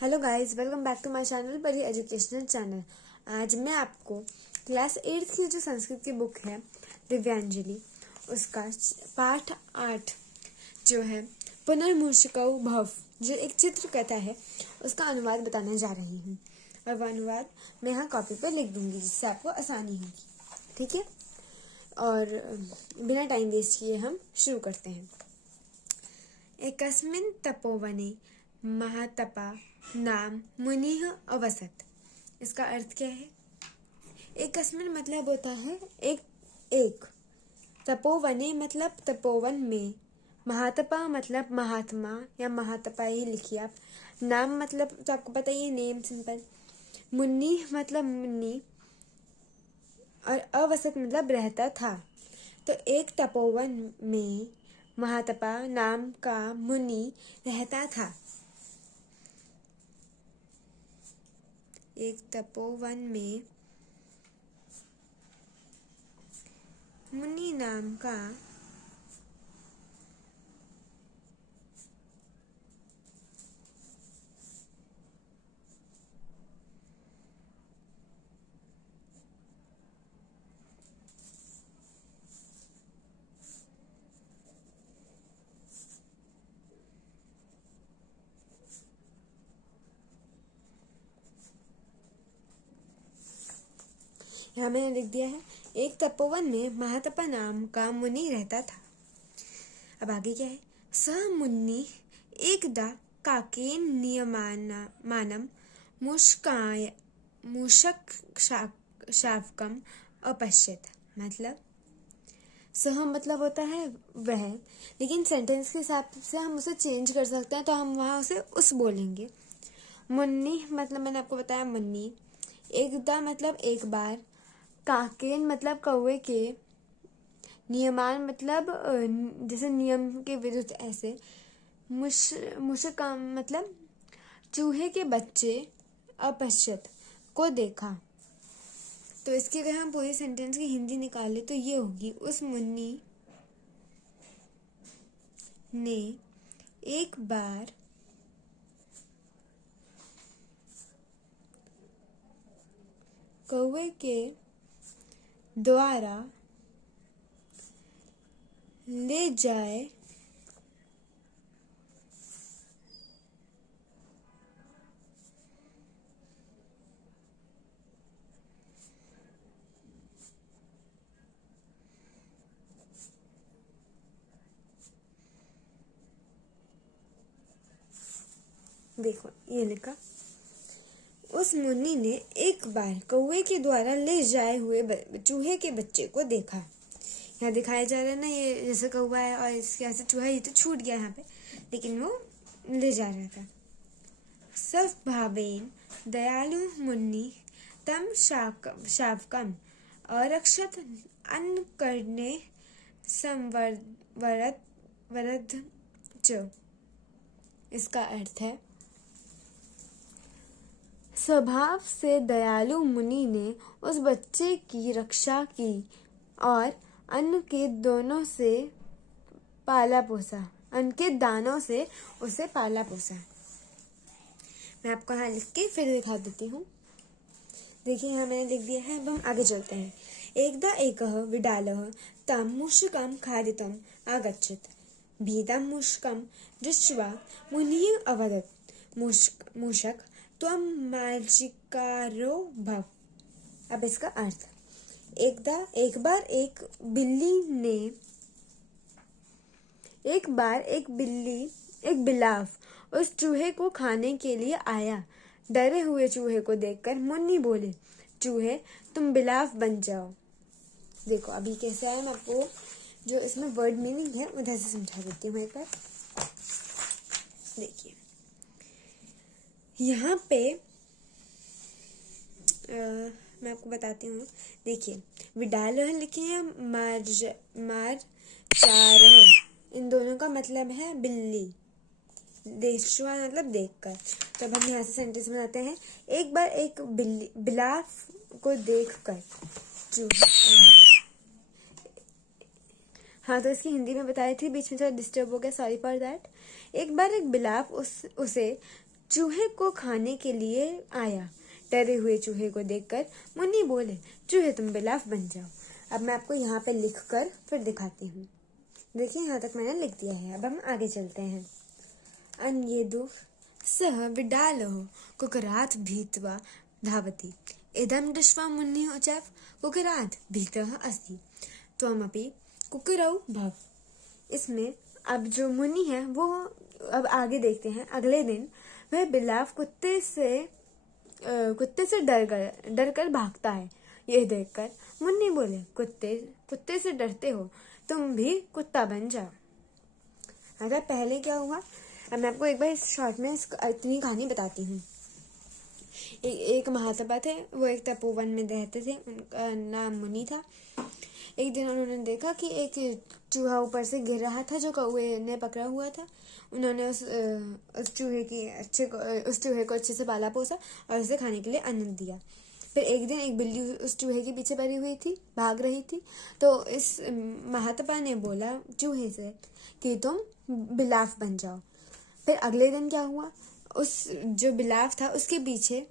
Hello guys, welcome back to my channel Pari educational channel. आज मैं आपको क्लास 8 की जो संस्कृत की बुक है दिव्यांजलि, उसका पाठ 8 जो है पुनर्मूषकौ भव, जो एक चित्रकथा है, उसका अनुवाद बताने जा रही हूँ। और वह अनुवाद मैं यहाँ कॉपी पर लिख दूंगी जिससे आपको आसानी होगी। ठीक है, और बिना टाइम वेस्ट किए हम शुरू करते हैं। एकस्मिन् तपोवने महातपा नाम मुनिः अवसत। इसका अर्थ क्या है? एकस्मिन् मतलब होता है एक तपोवने मतलब तपोवन में, महातपा मतलब महात्मा या महातपा ही लिखिए आप। नाम मतलब तो आपको पता ही है, नेम सिंपल। मुनि मतलब मुनि, और अवसत मतलब रहता था। तो एक तपोवन में महातपा नाम का मुनि रहता था। एक तपोवन में मुनि नाम का यहाँ मैंने लिख दिया है, एक तपोवन में महातपा नाम का मुनि रहता था। अब आगे क्या है? स मुनि एकदा काकेन नियमानम मूषक शावकम अपश्यत। मतलब सह मतलब होता है वह, लेकिन सेंटेंस के हिसाब से हम उसे चेंज कर सकते हैं, तो हम वहाँ उसे उस बोलेंगे। मुन्नी मतलब मैंने आपको बताया मुन्नी। एकदा मतलब एक बार। काकेन मतलब कौवे के। नियमान मतलब जैसे नियम के विरुद्ध, ऐसे। मुशक मतलब चूहे के बच्चे। अपश्यत को देखा। तो इसकी अगर हम पूरी सेंटेंस की हिंदी निकालें तो ये होगी, उस मुन्नी ने एक बार कौवे के द्वारा ले जाए देखो ये लिखा, उस मुन्नी ने एक बार कौवे के द्वारा ले जाए हुए चूहे के बच्चे को देखा। यहाँ दिखाया जा रहा है ना, ये जैसे कौवा है और इसके यहाँ से चूहा, ये तो छूट गया यहाँ पे, लेकिन वो ले जा रहा था। सब भावेन दयालु मुन्नी तम शावकम अरक्षत अन्न करने संवरद च। इसका अर्थ है, स्वभाव से दयालु मुनि ने उस बच्चे की रक्षा की और अन्न के दोनों से पाला पोसा, अन्न के दानों से उसे पाला पोसा। मैं आपको यहाँ लिख के फिर दिखा देती हूँ। देखिए यहाँ मैंने लिख दिया है। अब हम आगे चलते हैं। एकदा एकः विडालः तं मूषकं खादितुम् आगच्छत्। भीतं मूषकं दृष्ट्वा मुनिः अवदत्, मूषक त्वं मार्जिकारो भव। अब इसका अर्थ, एक बार एक बिलाव उस चूहे को खाने के लिए आया। डरे हुए चूहे को देखकर मुन्नी बोले, चूहे तुम बिलाव बन जाओ। देखो अभी कैसे आया, मैं आपको जो इसमें वर्ड मीनिंग है उधर से समझा देती हूँ एक बार। देखिए यहाँ पे मैं आपको बताती हूँ। देखिए विडालः लिखे हैं, मार्जारः, इन दोनों का मतलब है बिल्ली। देशवा मतलब देखकर। तो अब हम यहाँ से सेंटेंस बनाते हैं। एक बार एक बिलाव को देखकर हाँ, तो इसकी हिंदी में बताई थी, बीच में थोड़ा डिस्टर्ब हो गया, सॉरी फॉर दैट। एक बार एक बिलाव उसे चूहे को खाने के लिए आया। डरे हुए चूहे को देखकर मुन्नी बोले, चूहे तुम बिलाव बन जाओ। अब मैं आपको यहाँ पे लिख कर फिर दिखाती हूँ। देखिए यहाँ तक मैंने लिख दिया है। अब हम आगे चलते हैं। अन्येदु सह विडालः कुक्कुरात् भीत्वा धावति। इदं दृष्ट्वा मुनिः उचैव कुक्कुरात् भीतः अस्ति त्वमपि कुक्कुरौ भव। इसमें अब जो मुनि है वो अब आगे देखते हैं। अगले दिन वह बिलाव कुत्ते से डर कर भागता है। यह देखकर मुन्नी बोले, कुत्ते से डरते हो, तुम भी कुत्ता बन जाओ। अगर पहले क्या हुआ, अब मैं आपको एक बार इस शॉर्ट में इतनी कहानी बताती हूँ। एक महात्मा थे, वो एक तपोवन में रहते थे। उनका नाम मुनि था। एक दिन उन्होंने देखा कि एक चूहा ऊपर से गिर रहा था जो कौवे ने पकड़ा हुआ था। उन्होंने उस चूहे को अच्छे से पाला पोसा और उसे खाने के लिए अन्न दिया। फिर एक दिन एक बिल्ली उस चूहे के पीछे पड़ी हुई थी, भाग रही थी। तो इस महात्मा ने बोला चूहे से कि तुम बिलाव बन जाओ। फिर अगले दिन क्या हुआ, उस जो बिलाव था उसके पीछे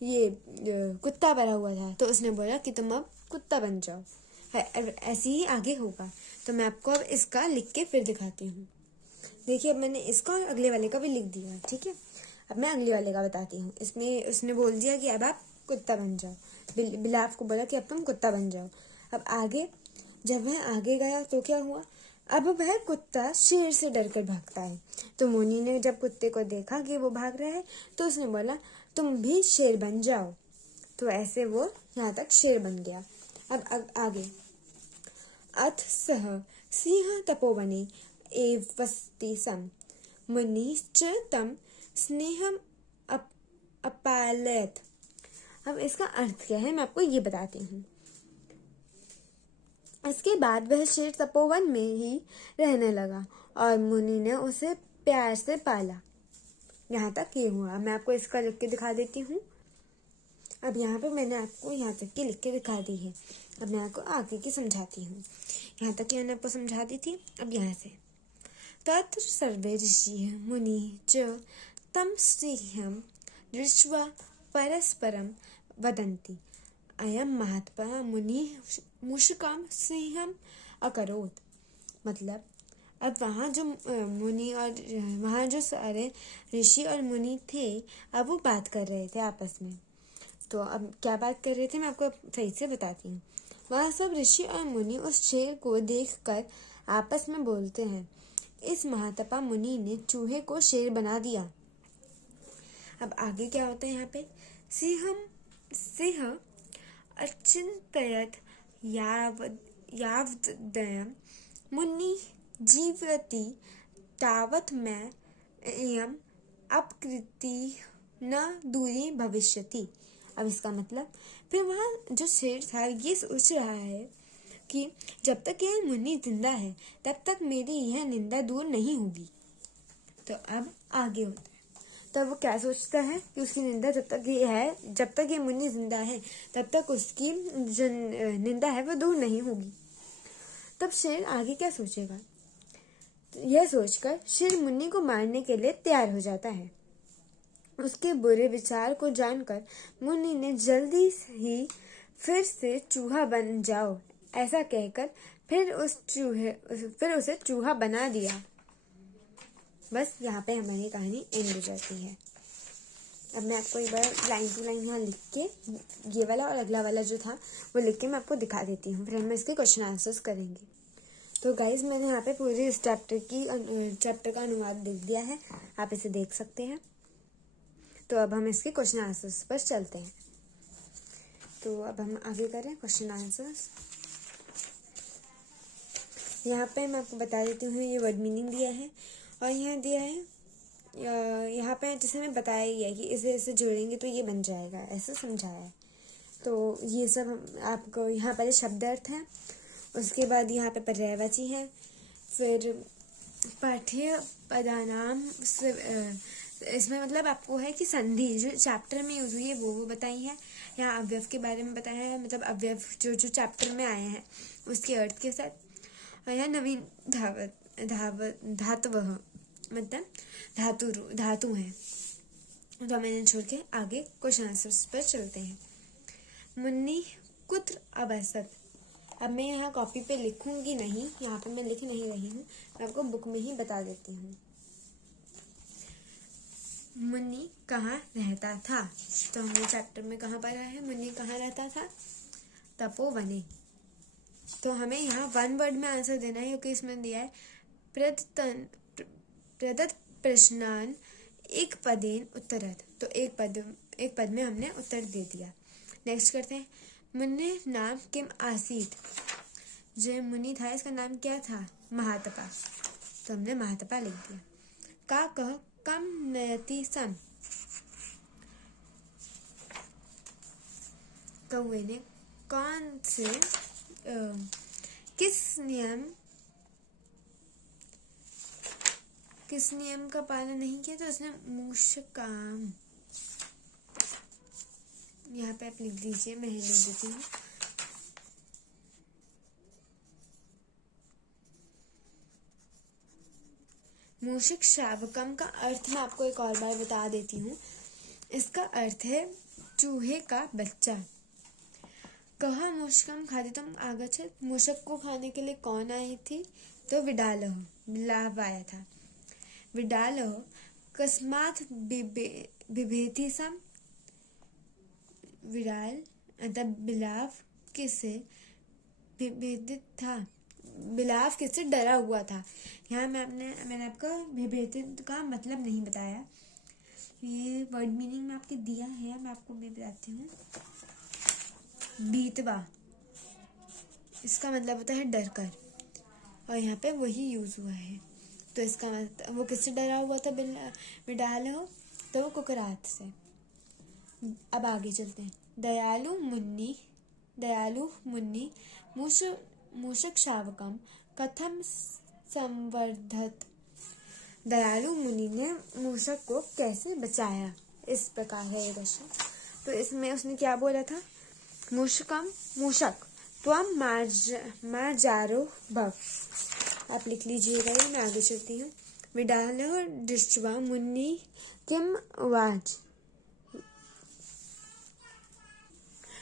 ये कुत्ता पड़ा हुआ था। तो उसने बोला कि तुम अब कुत्ता बन जाओ। ऐसे ही आगे होगा। तो मैं आपको अब इसका लिख के फिर दिखाती हूँ। देखिए अब मैंने इसका और अगले वाले का भी लिख दिया, ठीक है। अब मैं अगले वाले का बताती हूँ। उसने बोल दिया कि अब आप कुत्ता बन जाओ। बिलाव को बोला कि अब तुम कुत्ता बन जाओ। अब आगे जब वह आगे गया तो क्या हुआ, अब वह कुत्ता शेर से डरकर भागता है। तो मुनि ने जब कुत्ते को देखा कि वो भाग रहा है तो उसने बोला, तुम भी शेर बन जाओ। तो ऐसे वो यहाँ तक शेर बन गया। अब आगे, अथ सह सिंह तपोवने एव वसति सम मुनिश्च तम स्नेहम अपालयत। अब इसका अर्थ क्या है मैं आपको ये बताती हूँ। इसके बाद वह शेर तपोवन में ही रहने लगा और मुनि ने उसे प्यार से पाला। यहाँ तक ये हुआ। मैं आपको इसका लिख के दिखा देती हूँ। अब यहाँ पे मैंने आपको यहाँ तक की लिख के दिखा दी है। अब मैं आपको आगे की समझाती हूँ। यहाँ तक की मैंने आपको समझा दी थी। अब यहाँ से, तत्र सर्वे ऋषिः मुनि च तं सिंहं दृष्ट्वा परस्परं वदन्ति, अयं महात्मा मुनि मूषकं सिंहं अकरोत्। मतलब अब वहाँ जो मुनि और वहाँ जो सारे ऋषि और मुनि थे, अब वो बात कर रहे थे आपस में। तो अब क्या बात कर रहे थे मैं आपको सही से बताती हूँ। वहाँ सब ऋषि और मुनि उस शेर को देखकर आपस में बोलते हैं, इस महातपा मुनि ने चूहे को शेर बना दिया। अब आगे क्या होता है यहाँ पे, सिंह अचिंतयत यावदयं मुनि जीवति तावत मैं एयं अपकृति न दूरी भविष्यति। अब इसका मतलब, फिर वहाँ जो शेर था ये सोच रहा है कि जब तक यह मुनि जिंदा है तब तक मेरी यह निंदा दूर नहीं होगी। तो अब आगे होता है। तब वो क्या सोचता है कि उसकी निंदा जब तक ये मुनि जिंदा है तब तक उसकी जो निंदा है वो दूर नहीं होगी। तब शेर आगे क्या सोचेगा, यह सोचकर शेर मुनि को मारने के लिए तैयार हो जाता है। उसके बुरे विचार को जानकर मुनि ने जल्दी ही फिर से चूहा बन जाओ ऐसा कहकर फिर उसे चूहा बना दिया। बस यहाँ पे हमारी कहानी एंड हो जाती है। अब मैं आपको एक बार लाइन टू लाइन यहाँ लिख के ये वाला और अगला वाला जो था वो लिख के मैं आपको दिखा देती हूँ। फिर हम इसके क्वेश्चन आंसर्स करेंगे। तो गाइज मैंने यहाँ पे पूरे इस चैप्टर का अनुवाद लिख दिया है, आप इसे देख सकते हैं। तो अब हम इसके क्वेश्चन आंसर्स पर चलते हैं। तो अब हम आगे करें क्वेश्चन आंसर्स। यहाँ पे मैं आपको बता देती हूँ ये वर्ड मीनिंग दिया है और यहाँ दिया है यहाँ पे जैसे हमें बताया गया है कि इसे जोड़ेंगे तो ये बन जाएगा, ऐसे समझाया है। तो ये सब आपको यहाँ पर शब्द अर्थ हैं, उसके बाद यहाँ पे पर्यायवाची है, फिर पाठ्य पदानाम इसमें मतलब आपको है कि संधि जो चैप्टर में यूज हुई है वो बताई है। यहाँ अवयव के बारे में बताया है, मतलब अवयव जो चैप्टर में आए हैं उसके अर्थ के साथ। और यहाँ नवीन धातवः मतलब धातु है। तो हम इन्हें छोड़ के आगे क्वेश्चन आंसर्स पर चलते हैं। मुन्नी कुत्र अवसत। अब मैं यहाँ कॉपी पे लिखूंगी नहीं, यहाँ पे मैं लिख नहीं रही हूँ, मैं आपको बुक में ही बता देती हूँ। मुन्नी कहाँ रहता था, तो हमने चैप्टर में कहाँ पढ़ा है, मुन्नी कहाँ रहता था, तपोवने। तो हमें यहाँ वन वर्ड में आंसर देना है, क्योंकि इसमें दिया है प्रदत्त प्रश्नान एक पदेन उत्तरत, तो एक पद में हमने उत्तर दे दिया। नेक्स्ट करते हैं। मुन्ने नाम किम आसीत। जो मुनि था इसका नाम क्या था, महातपा, तो हमने महातपा लिख दिया। का कह कम नयति सम। कौवे ने कौन से किस नियम का पालन नहीं किया, तो उसने मूषकाम। यहाँ पे आप लिख दीजिए, मैं लिख देती हूँ। मूषक शावकम का अर्थ मैं आपको एक और बार बता देती हूँ। इसका अर्थ है चूहे का बच्चा। कहा मूषकम खादितुम आगच्छत। मूषक को खाने के लिए कौन आई थी, तो विडालः, बिलाव आया था। विडालः कस्मात् बिभेति सम। विडाल मतलब बिलाव किससे विभेदित था, बिलाव किससे डरा हुआ था। यहाँ मैंने आपको विभेदित का मतलब नहीं बताया, ये वर्ड मीनिंग में आपके दिया है, मैं आपको भी बताती हूँ। बीतवा, इसका मतलब होता है डर कर, और यहाँ पे वही यूज हुआ है। तो इसका मतलब वो किससे डरा हुआ था, विडाल हो, तो वो कुकरात से। अब आगे चलते हैं। दयालु मुन्नी मूषक शावकम कथम संवर्धत। दयालु मुनि ने मूषक को कैसे बचाया, इस प्रकार है ये क्वेश्चन। तो इसमें उसने क्या बोला था, मूषक त्वम मार्जारो भव। आप लिख लीजिएगा, ये मैं आगे चलती हूँ। विडालः दृष्ट्वा मुन्नि किम उवाच।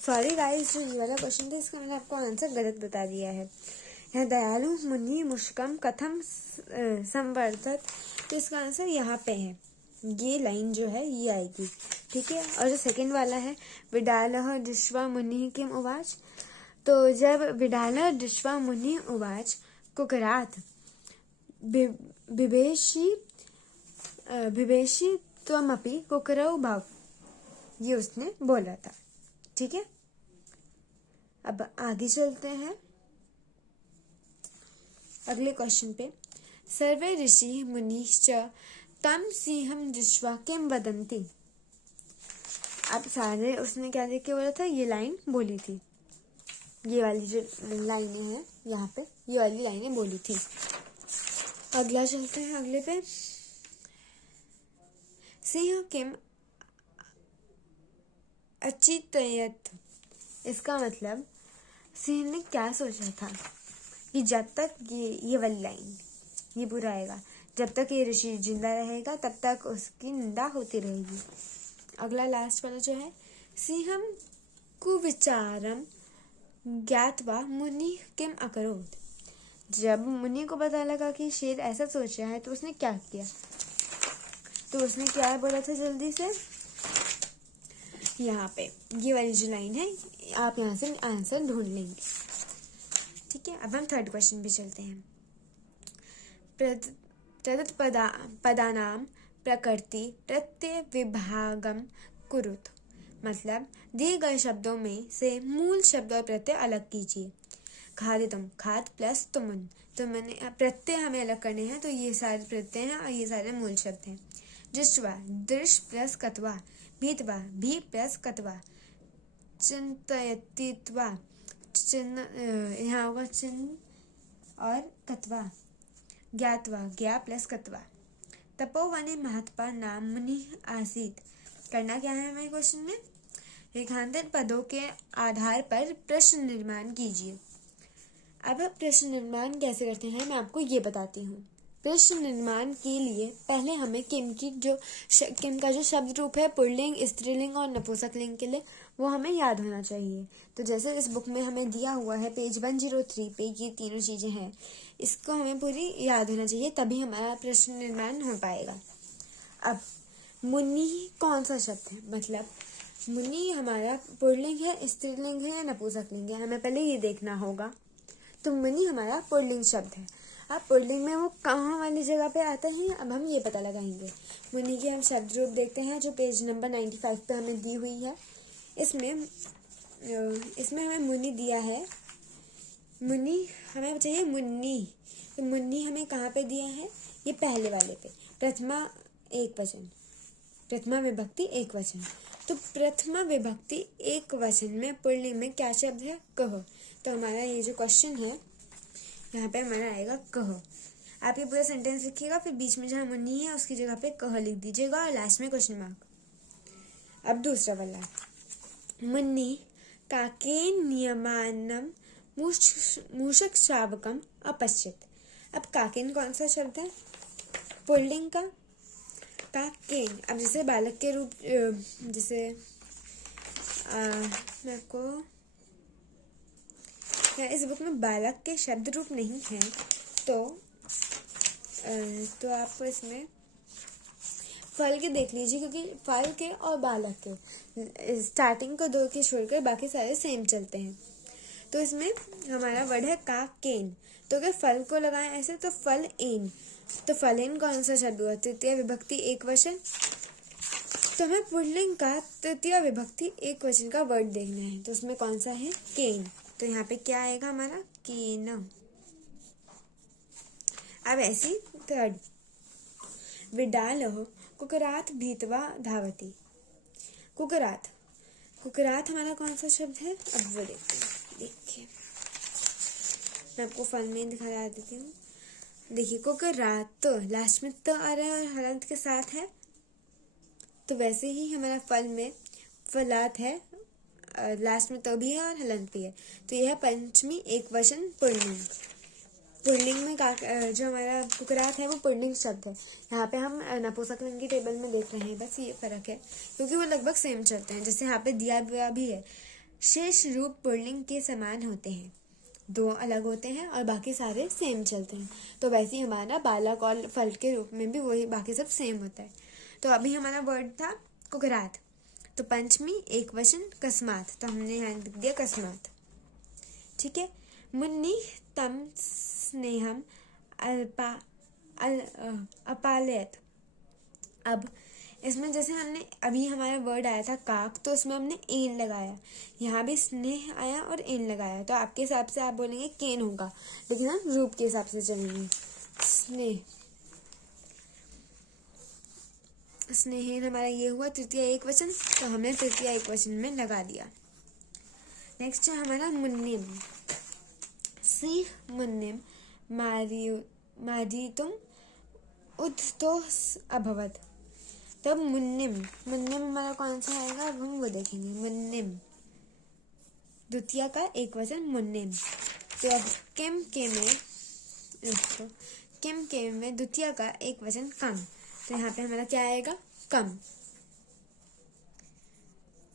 सॉरी गाइस, जो ये वाला क्वेश्चन था इसका मैंने आपको आंसर गलत बता दिया है। यहाँ दयालु मुनि मूषकम कथम संवर्धत, तो इसका आंसर यहाँ पे है, ये लाइन जो है ये आएगी, ठीक है। और जो सेकंड वाला है विडालः दृष्ट्वा मुनि किम उवाच, तो जब विडालः दृष्ट्वा मुनि उवाच कुकरात बिभेषि त्वमपि कुकरौ भव, ये उसने बोला था, ठीक है। अब आगे चलते हैं अगले क्वेश्चन पे। सर्वे ऋषि मुनिश्च तम सिंहम दृष्ट्वा किम वदन्ति। अब सारे उसने क्या देख के बोला था, ये लाइन बोली थी, ये वाली जो लाइनें हैं यहाँ पे, ये वाली लाइनें बोली थी। अगला चलते हैं, अगले पे। सिंह किम अचितयत। इसका मतलब सिंह ने क्या सोचा था कि जब तक ये वाली लाइन ये बुरा आएगा, जब तक ये ऋषि जिंदा रहेगा तब तक उसकी निंदा होती रहेगी। अगला लास्ट वाला जो है, सिंहम कुविचारम ज्ञातवा मुनि किम अकरोत्। जब मुनि को पता लगा कि शेर ऐसा सोच रहा है तो उसने क्या किया, तो उसने क्या बोला था, जल्दी से यहाँ पे ये वाली जो लाइन है आप यहाँ से आंसर ढूंढ लेंगे, ठीक है। अब हम थर्ड क्वेश्चन पे चलते हैं। प्रदत्त पदानाम प्रकृति प्रत्यय विभागम कुरुत। मतलब दिए गए शब्दों में से मूल शब्द और प्रत्यय अलग कीजिए। खादितुम, खाद प्लस तुमुन, तो मैंने प्रत्यय हमें अलग करने हैं, तो ये सारे प्रत्यय हैं और ये सारे मूल शब्द हैं। दृष्ट्वा, दृश्य प्लस कत्वा। भीतवा, भी प्लस कत्वा। चिंतयतित्वा, यहाँ होगा चिन्ह और कत्वा। ज्ञातवा, ज्ञा प्लस कत्वा। तपोवने महात्मा नाम मुनि आसीत। करना क्या है हमें क्वेश्चन में, रेखांकित पदों के आधार पर प्रश्न निर्माण कीजिए। अब प्रश्न निर्माण कैसे करते हैं मैं आपको ये बताती हूँ। प्रश्न निर्माण के लिए पहले हमें किम का जो शब्द रूप है पुल्लिंग, स्त्रीलिंग और नपुंसकलिंग के लिए वो हमें याद होना चाहिए। तो जैसे इस बुक में हमें दिया हुआ है पेज 103 पे ये तीनों चीज़ें हैं, इसको हमें पूरी याद होना चाहिए, तभी हमारा प्रश्न निर्माण हो पाएगा। अब मुनि कौन सा शब्द है, मतलब मुनि हमारा पुल्लिंग है, स्त्रीलिंग है या नपुंसकलिंग है, हमें पहले ये देखना होगा। तो मुनि हमारा पुल्लिंग शब्द है। अब पुल्लिंग में वो कहाँ वाली जगह पे आता है, अब हम ये पता लगाएंगे। मुनि के हम शब्द रूप देखते हैं जो पेज नंबर 95 पे हमें दी हुई है। इसमें हमें मुनि दिया है, मुनि हमें चाहिए मुन्नी। तो मुन्नी हमें कहाँ पे दिया है, ये पहले वाले पे, प्रथमा एक वचन, प्रथमा विभक्ति एक वचन। तो प्रथमा विभक्ति एक वचन में पुल्लिंग में क्या शब्द है, कह। तो हमारा ये जो क्वेश्चन है यहाँ पे हमारा आएगा कह। आप ये पूरा सेंटेंस लिखिएगा, फिर बीच में जहाँ मुन्नी है उसकी जगह पे कह लिख दीजिएगा और लास्ट में क्वेश्चन मार्क। अब दूसरा वाला, मुन्नी काकेन नियमानम मूषक शावकम अपश्यत। अब काकेन कौन सा शब्द है, पुल्लिंग का काकेन। अब जैसे बालक के रूप, जैसे मैं आपको इस बुक में बालक के शब्द रूप नहीं है, तो आप इसमें फल के देख लीजिए, क्योंकि फल के और बालक के स्टार्टिंग को दो के छोड़कर बाकी सारे सेम चलते हैं। तो इसमें हमारा वर्ड है काकेन, तो अगर फल को लगाएं ऐसे तो फल एन। तो फलेन कौन सा शब्द हुआ, तृतीय विभक्ति एक वचन। तो हमें पुल्लिंग का तृतीय विभक्ति एक वचन का वर्ड देखना है, तो उसमें कौन सा है, केन। तो यहाँ पे क्या आएगा हमारा, केन। अब ऐसी थर्ड, विडालः कुकरात भीतवा धावती। कुकरात, कुकरात हमारा कौन सा शब्द है, अब वो देखते हैं। देखिए मैं आपको फल में दिखा देती हूँ। देखिए कुकरात, तो लास्ट में तो आ रहा है और हलंत के साथ है, तो वैसे ही हमारा फल में फलात है, लास्ट में तो भी है और हलंत भी है। तो यह है पंचमी एक वचन पुल्लिंग। पुल्लिंग में जो हमारा कुकरात है वो पुल्लिंग शब्द है। यहाँ पे हम नपुंसकलिंग की टेबल में देख रहे हैं, बस ये फर्क है क्योंकि वो लगभग सेम चलते हैं। जैसे यहाँ पे दिया हुआ भी है, शेष रूप पुल्लिंग के समान होते हैं, दो अलग होते हैं और बाकी सारे सेम चलते हैं। तो वैसे ही हमारा बालक और फल के रूप में भी वही बाकी सब सेम होता है। तो अभी हमारा वर्ड था कुकरात, तो पंचमी एक वचन कस्मात, तो हमने यहाँ लिख दिया कस्मात, ठीक है। मुन्नी तम स्नेहम अपालयत। अब इसमें जैसे हमने अभी हमारा वर्ड आया था काक, तो इसमें हमने एन लगाया, यहाँ भी स्नेह आया और एन लगाया, तो आपके हिसाब से आप बोलेंगे केन होगा, लेकिन हम रूप के हिसाब से चलेंगे। स्नेह, स्नेहन हमारा ये हुआ तृतीय एक वचन, तो हमने तृतीय एक वचन में लगा दिया। नेक्स्ट है हमारा मुन्निम, सी मुन्निम मारितुम उद्धतो अभवत। तब मुन्निम, मुन्निम हमारा कौन सा आएगा, अब हम वो देखेंगे। मुन्निम द्वितीय का एक वचन मुन्निम। तो अब किम के में द्वितीय का एक वचन कम, तो यहाँ पे हमारा क्या आएगा, कम।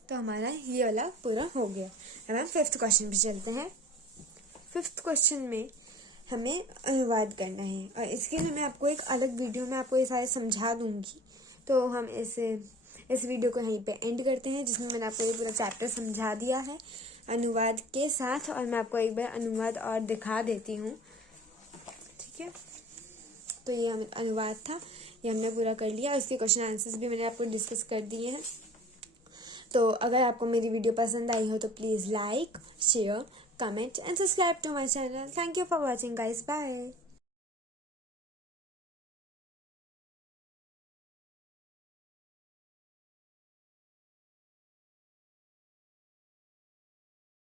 तो हमारा ये वाला पूरा हो गया। अब हम फिफ्थ क्वेश्चन पे चलते हैं। फिफ्थ क्वेश्चन में हमें अनुवाद करना है, और इसके लिए मैं आपको एक अलग वीडियो में आपको ये सारे समझा दूंगी। तो हम इस वीडियो को यहीं पे एंड करते हैं, जिसमें मैंने आपको ये पूरा चैप्टर समझा दिया है अनुवाद के साथ, और मैं आपको एक बार अनुवाद और दिखा देती हूँ, ठीक है। तो ये अनुवाद था, ये हमने पूरा कर लिया। इसके क्वेश्चन आंसर्स भी मैंने आपको डिस्कस कर दिए हैं। तो अगर आपको मेरी वीडियो पसंद आई हो तो please like, share, comment and subscribe to my channel. Thank you for watching guys, bye.